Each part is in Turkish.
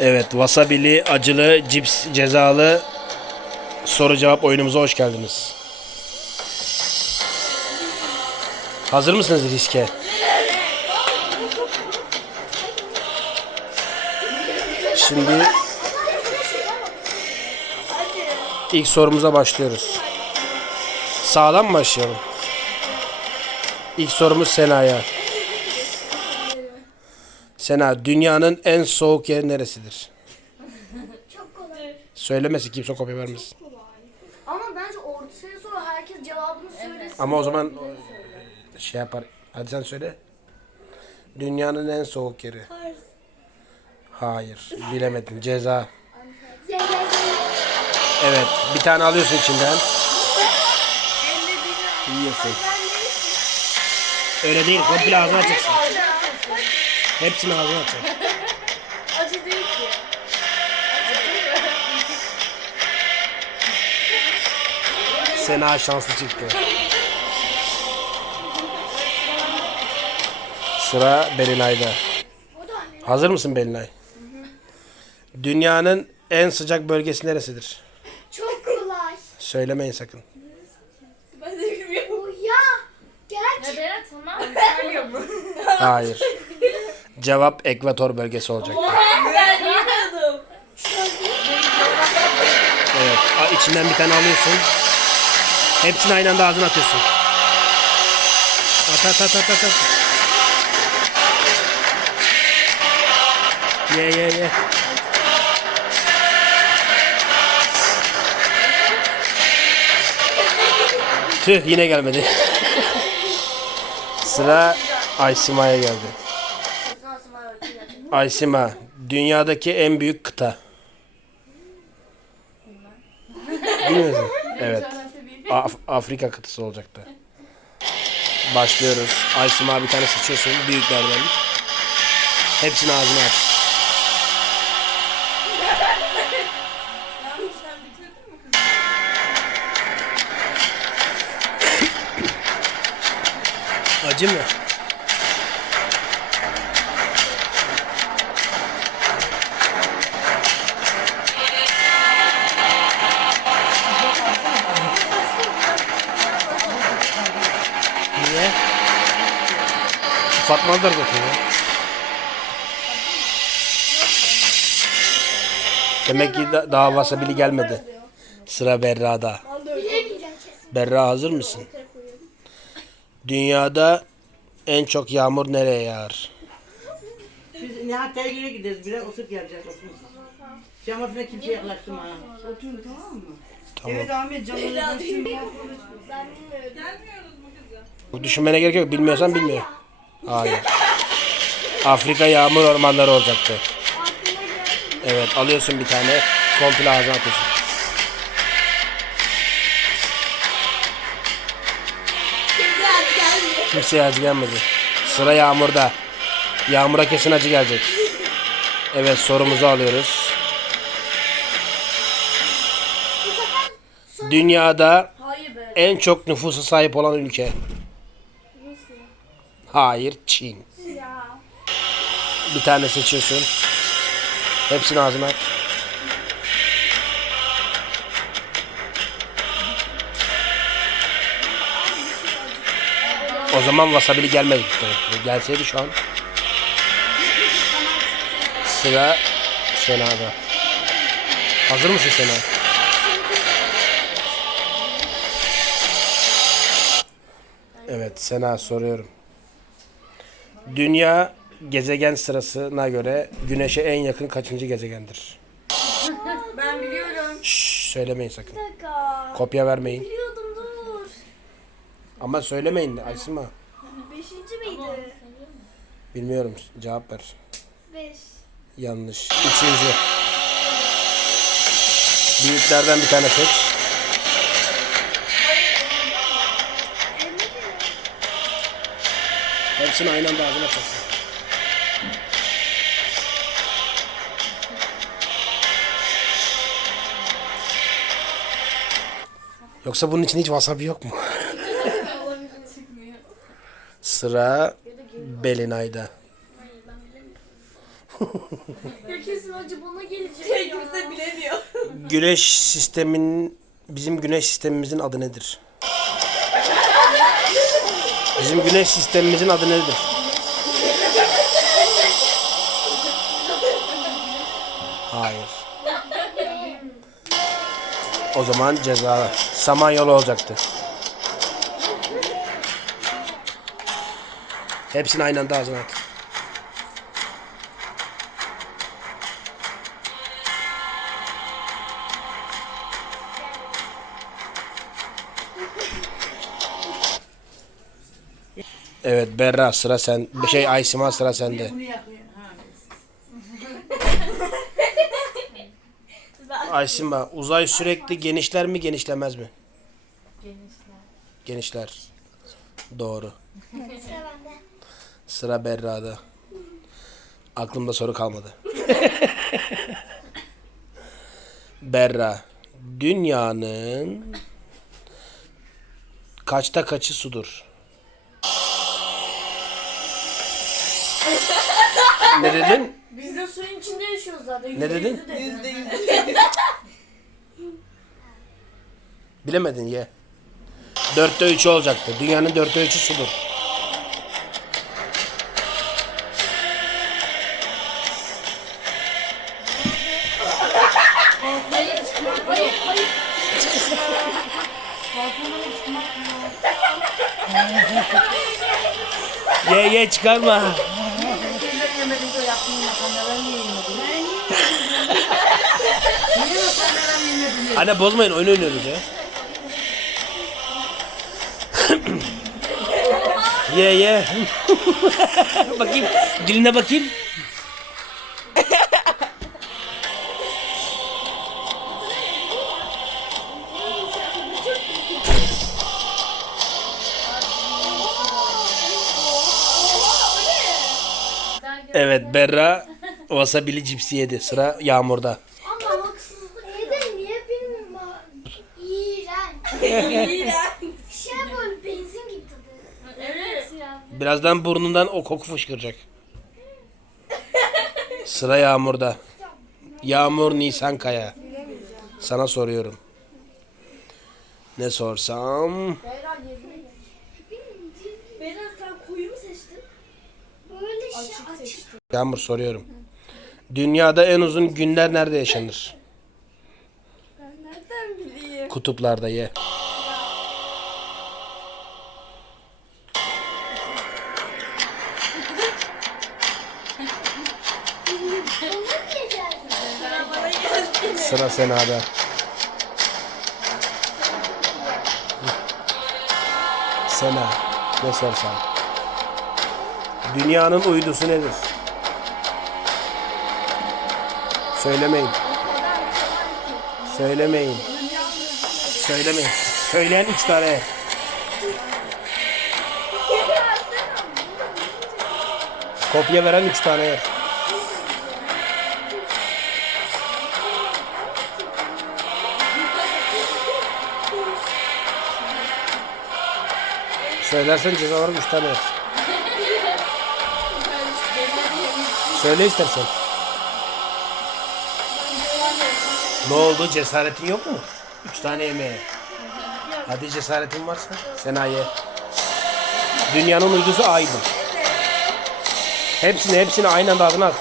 Evet, wasabili, acılı, cips, cezalı soru cevap oyunumuza hoş geldiniz. Hazır mısınız riske? Şimdi ilk sorumuza başlıyoruz. Sağdan mı başlayalım? İlk sorumuz Sena'ya. Sena, dünyanın en soğuk yeri neresidir? Çok kolay. Söylemesi kimse kopya vermez. Ama bence ortaya sonra herkes cevabını söylesin. Ama o zaman şey yapar. Hadi sen söyle. Dünyanın en soğuk yeri. Hayır. Bilemedin. Ceza. Evet. Bir tane alıyorsun içinden. Yiyorsun. Öyle değil. Komple ağzına açacaksın. Hepsini ağzına açacaksın. Acı değil ki. Sena şanslı çıktı. Sıra Belinay'da. Hazır mısın Belinay? Dünyanın en sıcak bölgesi neresidir? Söylemeyin sakın. Ben de bilmiyorum. Ya. Ya Berat tamam. Söylüyor mu? Hayır. Cevap ekvator bölgesi olacak. ben bilmiyordum. Evet. a- içinden bir tane alıyorsun. Hepsini aynı anda ağzına atıyorsun. At at at at at. at. Ye ye ye. Tüh yine gelmedi. Sıra Aysima'ya geldi. Aysima, dünyadaki en büyük kıta. Bilmiyorsun. Evet. Af- Afrika kıtası olacaktı. Başlıyoruz. Aysima bir tane seçiyorsun büyüklerden. Hepsini ağzına aç. Acı mı? Niye? Fatmazlar zaten ya. Demek ki da- daha wasabili gelmedi. Sıra Berra'da. Berra hazır mısın? Dünyada en çok yağmur nereye yağar? Biz Nihat Tergül'e gideriz. Biraz oturup geleceğiz. Otur. Cam altına kimse yaklaştırma ha. Otur tamam mı? Tamam. Evet Ahmet Ben bilmiyorum. Gelmiyoruz mu kızım? Bu düşünmene gerek yok. Bilmiyorsan bilmiyor. Hayır. Afrika yağmur ormanları olacaktı. Evet alıyorsun bir tane. Komple ağzına atıyorsun. Kimseye acı gelmedi. Sıra Yağmur'da. Yağmur'a kesin acı gelecek. Evet sorumuzu alıyoruz. Dünyada en çok nüfusa sahip olan ülke. Hayır Çin. Bir tane seçiyorsun. Hepsini ağzına at. O zaman wasabili gelmedi. Gelseydi şu an. Sıra Sena'da. Hazır mısın Sena? Evet Sena soruyorum. Dünya gezegen sırasına göre Güneş'e en yakın kaçıncı gezegendir? Ben biliyorum. Şşş söylemeyin sakın. Kopya vermeyin. Ama söylemeyin Aysima. Beşinci miydi? Bilmiyorum cevap ver. Beş. Yanlış. Üçüncü. Büyüklerden bir tane seç. Hepsini aynı anda ağzına çaksın. Yoksa bunun için hiç wasabi yok mu? Sıra Belinay'da. Ya kesin acı bana gelecek Şey ya. kimse bilemiyor. Güneş sistemin bizim güneş sistemimizin adı nedir? Bizim güneş sistemimizin adı nedir? Hayır. O zaman ceza Samanyolu olacaktı. Hepsini aynı anda ağzına at. Evet Berra sıra sen şey Aysima sıra sende. Aysima uzay sürekli genişler mi genişlemez mi? Genişler. Doğru. Sıra Berra'da. Aklımda soru kalmadı. Berra. Dünyanın kaçta kaçı sudur? ne dedin? Biz de suyun içinde yaşıyoruz zaten. Ne dedin? Yüzde yüz. Bilemedin ye. Dörtte üçü olacaktı. Dünyanın dörtte üçü sudur. Ye ye çıkarma. Anne bozmayın oyun oynuyoruz ya. ye ye. bakayım diline bakayım. Evet Berra wasabili cipsi yedi. Sıra Yağmur'da. Ama haksızlık. Neden niye benim ma- İğrenç. Şey böyle benzin gibi tadı. Evet ya. Birazdan burnundan o koku fışkıracak. Sıra Yağmur'da. Yağmur Nisan Kaya. Sana soruyorum. Ne sorsam? Beren sen koyu mu seçtin? Yağmur soruyorum. Dünyada en uzun günler nerede yaşanır? Nereden bileyim? Kutuplarda ye. Sıra Sena'da. Sena. Ne sorsam? Dünyanın uydusu nedir? Söylemeyin. Söylemeyin. Söylemeyin. Söyleyen üç tane. Kopya veren üç tane yer. Söylersen ceza olarak üç tane yer. Söyle istersen. Ne oldu? Cesaretin yok mu? Üç tane yemeğe. Hadi cesaretin varsa Sena ye. Dünyanın uydusu aydır. Hepsini hepsini aynı anda adına at.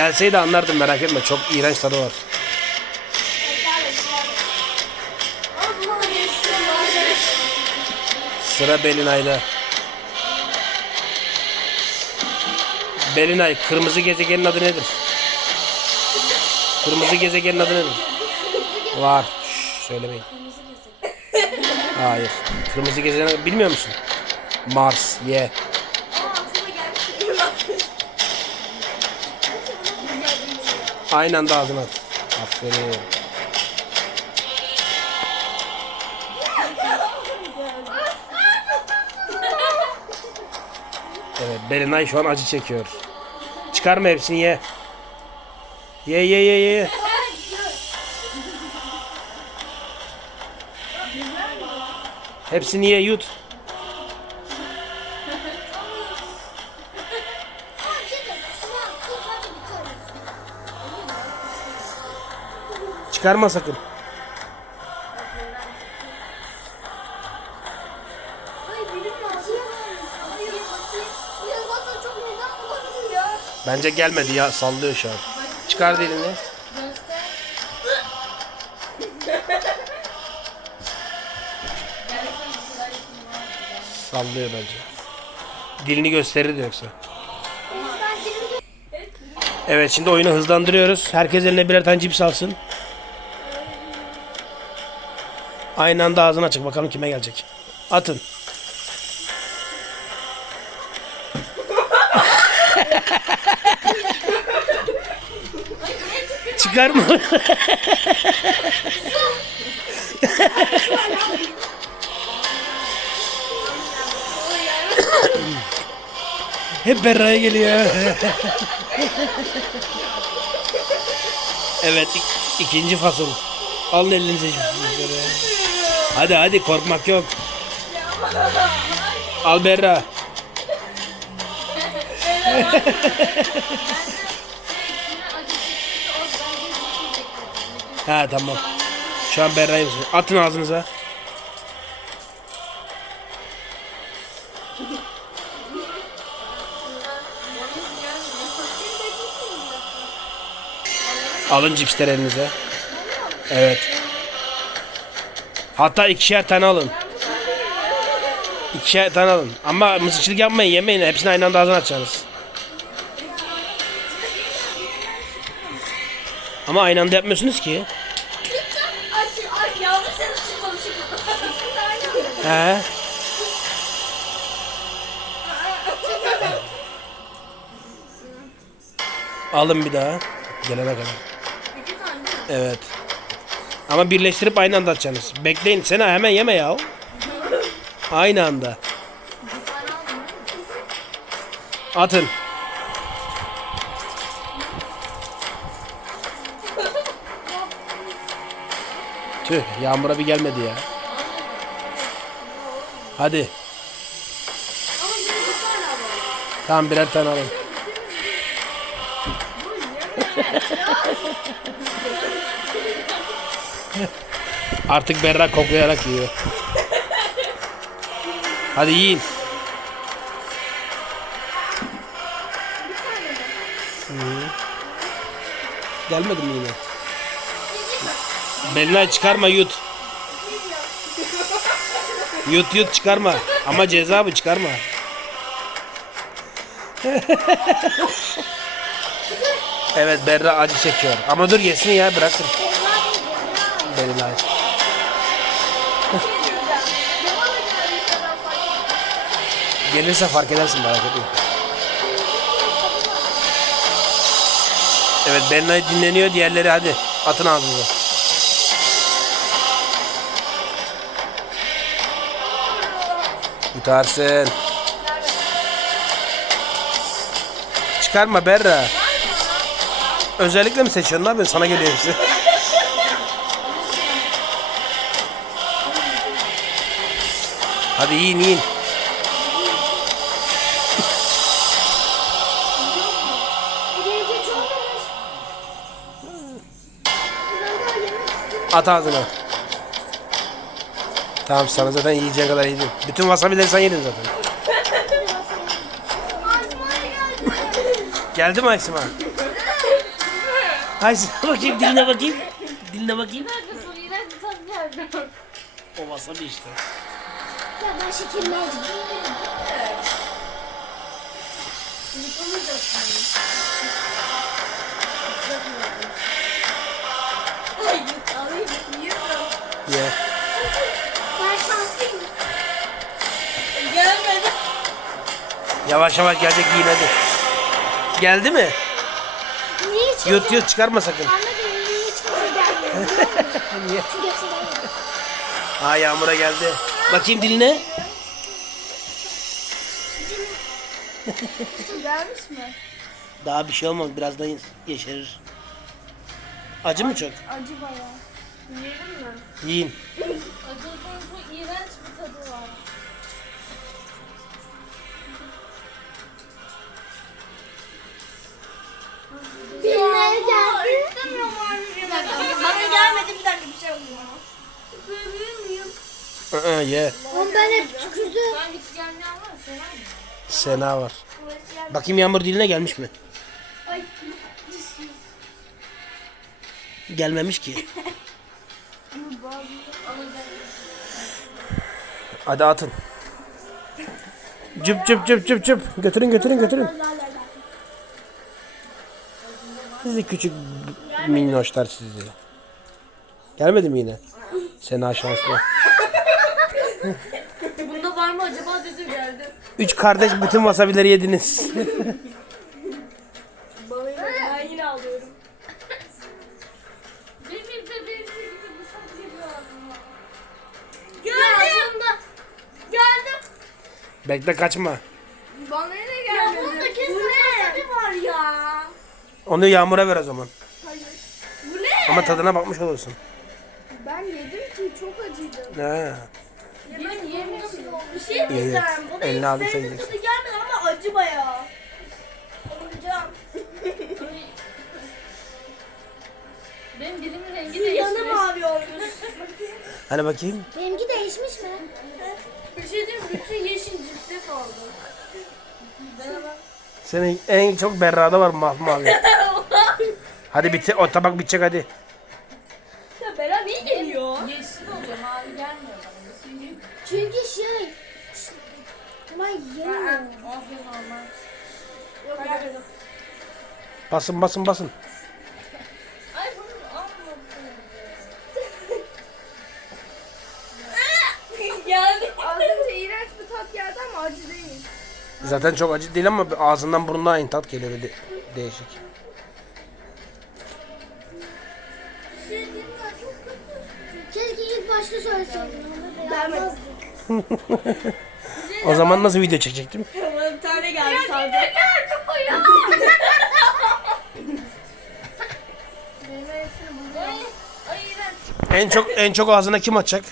Gelseydi anlardım merak etme. Çok iğrenç tadı var. Sıra Belinay'da. Belinay, kırmızı gezegenin adı nedir? Kırmızı gezegenin adı nedir? Var. Şşş, söylemeyin. Hayır. Kırmızı gezegen bilmiyor musun? Mars. Ye. Aa Aynı anda ağzına at. Aferin. Evet Belinay şu an acı çekiyor. Çıkarma hepsini ye. Ye ye ye ye. Hepsini ye yut. Bulanıyor ya. Bence gelmedi ya sallıyor şu an. Çıkar dilini. Sallıyor bence. Dilini gösterirdi yoksa. Ben dilim Evet şimdi oyunu hızlandırıyoruz. Herkes eline birer tane cips alsın. Aynı anda ağzını açık bakalım kime gelecek. Atın. Çıkarma. Hep Berra'ya geliyor. evet ik- ikinci fasıl. Alın elinize. Hadi hadi korkmak yok. Al Berra. Ha tamam. Şu an Berra'yı? Atın ağzınıza. Alın cipsleri elinize. Evet. Hatta ikişer tane alın. İkişer tane alın. Ama mızıkçılık yapmayın yemeyin. Hepsini aynı anda ağzına atacaksınız. Ama aynı anda yapmıyorsunuz ki. He. Alın bir daha. Gelene kadar. Evet. Ama birleştirip aynı anda atacaksınız. Bekleyin. Sena hemen yeme ya. Aynı anda. Atın. Tüh yağmura bir gelmedi ya. Hadi. Tamam birer tane alın. Artık Berra koklayarak yiyor. Hadi yiyin. Hı. Gelmedi mi yine? Belinay çıkarma yut. Yut yut çıkarma. Ama ceza bu çıkarma. evet Berra acı çekiyor. Ama dur yesin ya bırakın. Belinay. Gelirse fark edersin merak etme. Evet Belinay dinleniyor diğerleri hadi atın ağzınıza. Yutarsın. Çıkarma Berra. Özellikle mi seçiyorsun? Yapıyorsun? Sana geliyor hepsi. Hadi yiyin yiyin. At ağzına. Tamam sana zaten yiyeceğin kadar yedin. Bütün wasabileri sen yedin zaten. Geldi mi Aysima? Aysima bakayım diline bakayım. Diline bakayım. O wasabi işte. Ya ben şekerli alacağım. Ay alayım yiyorum. Ye. Ben şanslıyım. Gelmedi. Yavaş yavaş gelecek yiyin hadi. Geldi mi? Niye. Yut yut çıkarma sakın. Elini hiç kimse gelmiyor. Niye? Çünkü hepsi ben yedim. Aa Yağmur'a geldi. Bakayım diline. Gelmiş mi? Daha bir şey olmaz. Birazdan yeşerir. Acı mı çok? Acı bayağı. Yiyelim mi? Yiyin. Acıdan bu iğrenç bir tadı var. Geldi. Bir dakika. Bana gelmedi bir dakika bir şey oluyor. Aa, ye. Oğlum ben hep tükürdüm. Sena var. Bakayım Yağmur diline gelmiş mi? Ay. Gelmemiş ki. Hadi atın. Cüp cüp cüp cüp cüp. Götürün götürün götürün. Sizi küçük minnoşlar sizi. Gelmedi mi yine? Sena şanslı. Bunda var mı acaba dedi geldi. Üç kardeş bütün wasabileri yediniz. Ben yine alıyorum. Benim bebeğim gibi bu geliyor aklıma. Geldim. Geldim. Bekle kaçma. Bana ne gelmedi? Ya bunda kesin wasabi var ya. Onu Yağmur'a ver o zaman. Bu ne? Ama tadına bakmış olursun. Ben yedim ki çok acıydı. Ha. Ben yemiyorum. Bir şey Evet. diyeceğim. Eline aldın hiç sen benim yiyeceksin. tadı gelmedi ama acı bayağı. Olacağım. Benim dilimin rengi değişmiş. Yanı mavi olmuş. Hani bakayım. Benimki değişmiş mi? Bir şey diyeyim? Bütün yeşil cipse kaldı. Senin en çok berrada var mahmavi. Hadi bitir. O tabak bitecek hadi. Basın basın basın. Az önce iğrenç bir tat geldi ama acı değil. Zaten çok acı değil ama ağzından burnuna aynı tat geliyor de- değişik. Keşke ilk başta söyleseydin. Onu. O zaman nasıl video çekecektim? Bana bir tane geldi iğrenç. En çok en çok ağzına kim atacak?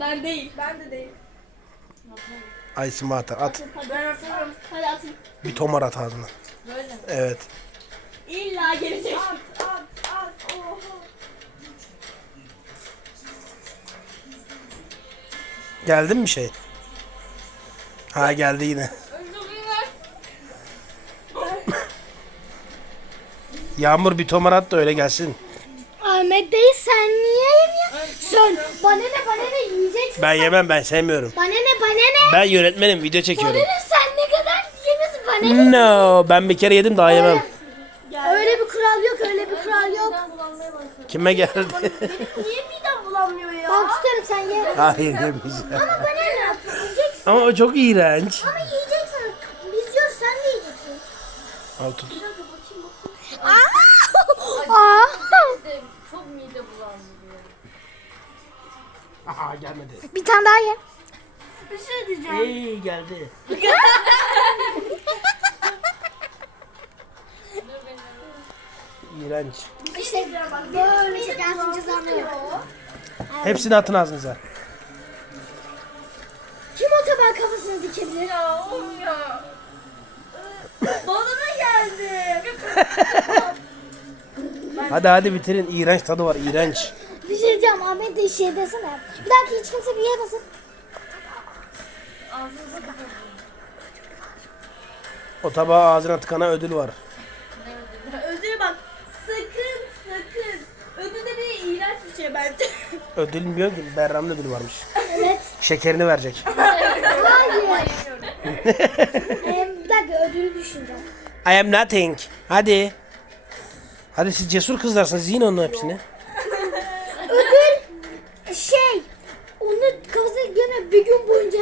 Ben değil. Ben de değil. Ay Simata at. Ben atıyorum. Hadi atın. Bir tomar at ağzına. Böyle mi? Evet. İlla gelecek. At, at, at. Oha. Geldi mi bir şey? Ha geldi yine. Yağmur bir tomar at da öyle gelsin. Ahmet değil sen niye yemiyorsun? Sen bana ne bana ne yiyeceksin. Ben yemem ben sevmiyorum. Bana ne bana ne? Ben yönetmenim video Bana çekiyorum. ne sen ne kadar yemiyorsun bana ne? No ben bir kere yedim daha yemem. Öyle bir kural yok öyle bir kural yok. Kime geldi? Niye midem bulanmıyor ya? Ben tutarım sen ye. Hayır yemeyeceğim. Bana ne? Ama o çok iğrenç. Ama yiyeceksin. Biz yiyoruz sen de yiyeceksin. Al tut. Aa! De Çok mide bulandırıyor. Aha gelmedi. Bir tane daha ye. Bir şey diyeceğim. Ey geldi. İğrenç. İşte böyle çekersin cezanı yok. Hepsini atın ağzınıza. Tabağa kafasını dikebilir? Ya oğlum ya. Bana da geldi. Hadi hadi bitirin. İğrenç tadı var iğrenç. Bir şey diyeceğim Ahmet de şey desene. Bir dakika hiç kimse bir yemesin. Ağzınıza kapatın. O tabağa ağzına tıkana ödül var. Ödül bak. Sakın sakın. Ödül de bir iğrenç bir şey bence. Ödül bilmiyorum ki. Berram'ın ödülü varmış. Evet. Şekerini verecek. Bir dakika ödülü düşüneceğim. I am nothing. Hadi. Hadi siz cesur kızlarsınız. Yiyin onun hepsini. Ödül şey onu kafasına gene bir gün boyunca